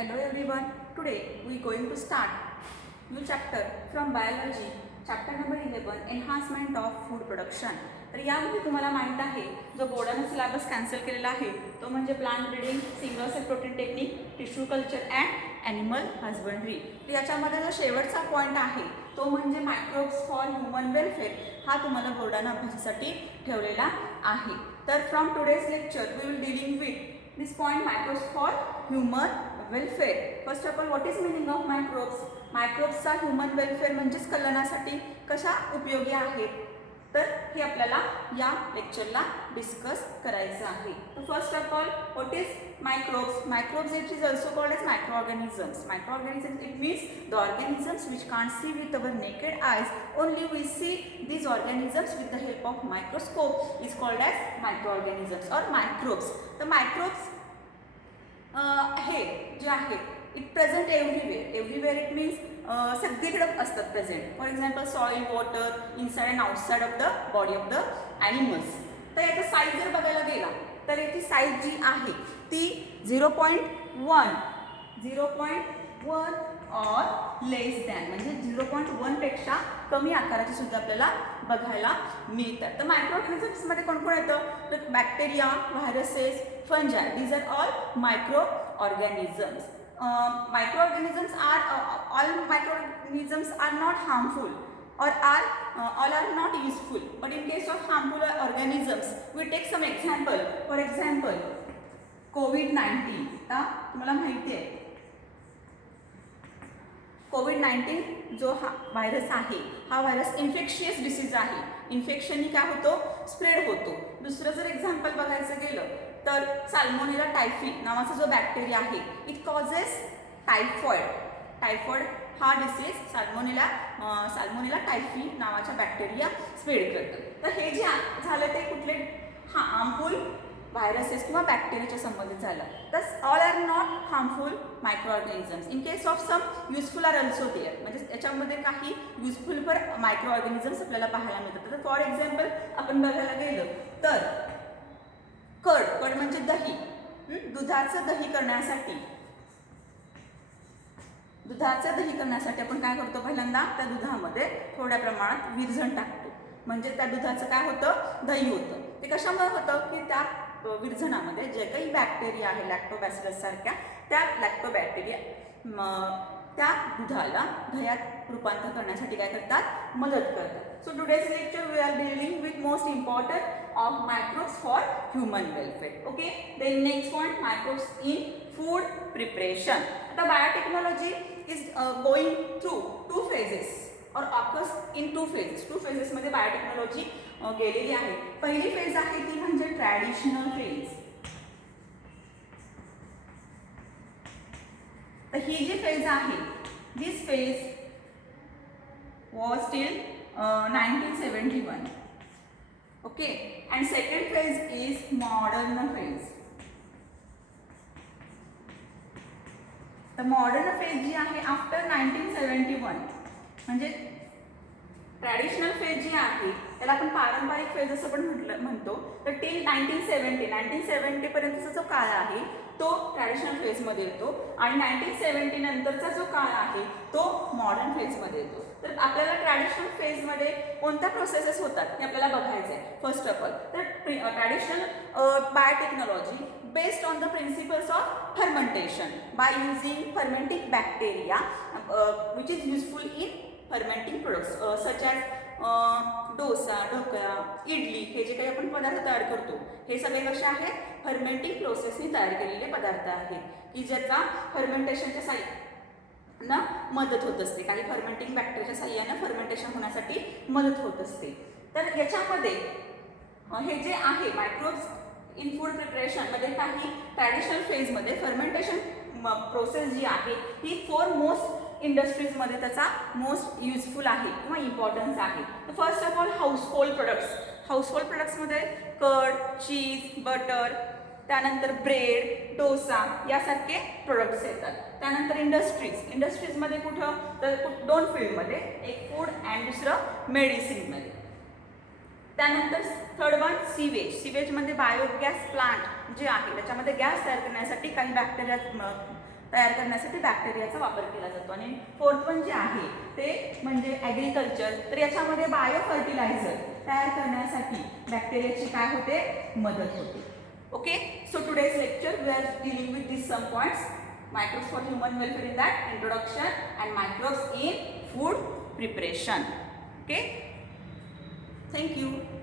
Hello everyone. Today we going to start new chapter from biology, chapter number 11, enhancement of food production. तर यामध्ये तुम्हाला माहित आहे जो बोर्डाने सिलेबस कॅन्सल केलेला आहे तो म्हणजे plant breeding, single cell protein technique, tissue culture and animal husbandry. तर याच्यामध्ये जो शेवटचा पॉईंट आहे तो म्हणजे मायक्रोब्स फॉर ह्युमन वेलफेअर हा तुम्हाला बोर्डाने अभ्यासासाठी ठेवलेला आहे. तर from today's lecture we will dealing with this point microbes for human welfare. First of all what is meaning of microbes. मायक्रोब्सचा ह्युमन वेलफेअर म्हणजेच कल्याणासाठी कशा उपयोगी आहेत तर हे आपल्याला या लेक्चरला डिस्कस करायचं आहे. First of all what is microbes. Microbes it is also called as microorganisms. Microorganisms it means the organisms which can't see with our naked eyes, only we see these organisms with the help of microscope is called as microorganisms or microbes. The microbes हे जे आहेत it present everywhere. Everywhere it means सगळीकडे असतात present. For example soil, water, inside and outside of the body of the animals. तर याचा size जर बघायला गेला तर याची साईज जी आहे ती 0.1 और लेस दॅन म्हणजे 0.1 पेक्षा कमी आकाराची सुद्धा आपल्याला बघायला मिळतात. तर मायक्रोऑर्गॅनिझम्समध्ये कोण कोण येतं तर bacteria, viruses, fungi. These are all microorganisms. Microorganisms are all microorganisms are not harmful or all are not useful, but in case of harmful organisms we take some example. For example COVID-19. आता तुम्हाला माहिती आहे COVID-19 जो हा virus आहे हा virus infectious disease आहे. इन्फेक्शननी काय होतो स्प्रेड होतो. दुसरं जर एक्झाम्पल बघायचं गेलं तर साल्मोनेला टायफी नावाचा जो बॅक्टेरिया आहे इट कॉजेस टायफॉइड. टायफॉइड हा डिसीज साल्मोनेला टायफी नावाच्या बॅक्टेरिया स्प्रेड करतं. तर हे जे झालं ते कुठले हार्मफुल व्हायरसेस किंवा बॅक्टेरियाच्या संबंधित झालं. तर all are not harmful microorganisms. In case of some useful are also there. म्हणजे त्याच्यामध्ये काही युजफुल फॉर मायक्रोऑर्गॅनिझम्स आपल्याला पाहायला मिळतात. तर फॉर एक्झाम्पल आपण बघायला गेलं तर कर्ड म्हणजे दही. दुधाचं दही करण्यासाठी आपण काय करतो पहिल्यांदा त्या दुधामध्ये थोड्या प्रमाणात विरजण टाकतो. म्हणजे त्या दुधाचं काय होतं दही होतं. ते कशामुळे होतं की त्या विरजणामध्ये जे काही बॅक्टेरिया आहे लॅक्टोबॅसिलस सारख्या त्या लॅक्टोबॅक्टेरिया त्या दुधाला दह्यात रूपांतर करण्यासाठी काय करतात मदत करतात. So today's lecture we are dealing with most important of microbes for human welfare. Okay. Then next point microbes in food preparation. आता biotechnology is going through 2 phases or occurs in 2 phases. 2 phases मध्ये biotechnology गेलेली आहे. पहिली phase आहे ती म्हणजे traditional phase. तर ही जी phase आहे दिस phase was till 1971. Okay, and second phase is modern phase. The modern phase जी आहे आफ्टर 1971 म्हणजे ट्रॅडिशनल फेज जी आहे त्याला आपण पारंपरिक फेज असं पण म्हणतो. तर टिल 1970 पर्यंतचा जो काळ आहे तो ट्रॅडिशनल फेजमध्ये येतो आणि 1970 नंतरचा जो काळ आहे तो मॉडर्न फेजमध्ये येतो. तर आपल्याला ट्रॅडिशनल फेजमध्ये कोणत्या प्रोसेसेस होतात हे आपल्याला बघायचं आहे. फर्स्ट ऑफ ऑल तर traditional biotechnology based on the principles of fermentation by using fermenting bacteria which is useful in fermenting products such as dosa, dhokla, idli हे जे काही आपण पदार्थ तयार करतो हे सगळे कसे आहेत फर्मेंटिंग प्रोसेसने तयार केलेले पदार्थ आहेत की ज्याचा फर्मेंटेशनच्या साह्यानं मदत होत असते. काही फर्मेंटिंग बॅक्टेरियाच्या साह्यानं फर्मेंटेशन होण्यासाठी मदत होत असते. तर याच्यामध्ये हे जे आहे मायक्रोब्स इन फूड प्रिपरेशनमध्ये काही ट्रॅडिशनल फेजमध्ये फर्मेंटेशन प्रोसेस जी आहे ही 4 मोस्ट इंडस्ट्रीजमध्ये त्याचा मोस्ट युजफुल आहे किंवा इम्पॉर्टन्स आहे. तर फर्स्ट ऑफ ऑल हाऊसहोल्ड प्रोडक्ट्समध्ये कर्ड, चीज, बटर, त्यानंतर ब्रेड, डोसा यासारखे प्रोडक्ट्स येतात. त्यानंतर इंडस्ट्रीजमध्ये कुठं तर 2 फील्डमध्ये, एक फूड अँड दुसरं मेडिसिनमध्ये. त्यानंतर थर्ड वन सीवेज म्हणजे बायोगॅस प्लांट जे आहे त्याच्यामध्ये गॅस तयार करण्यासाठी काही बॅक्टेरिया तयार करण्यासाठी बॅक्टेरियाचा वापर केला जातो. आणि फोर्थ वन जे आहे ते म्हणजे ॲग्रिकल्चर. तर याच्यामध्ये बायो फर्टिलायझर तयार करण्यासाठी बॅक्टेरियाची काय होते, मदत होते. Okay, so today's lecture we are dealing with this some points. Microbes for human welfare in that introduction and microbes in food preparation. Okay, thank you.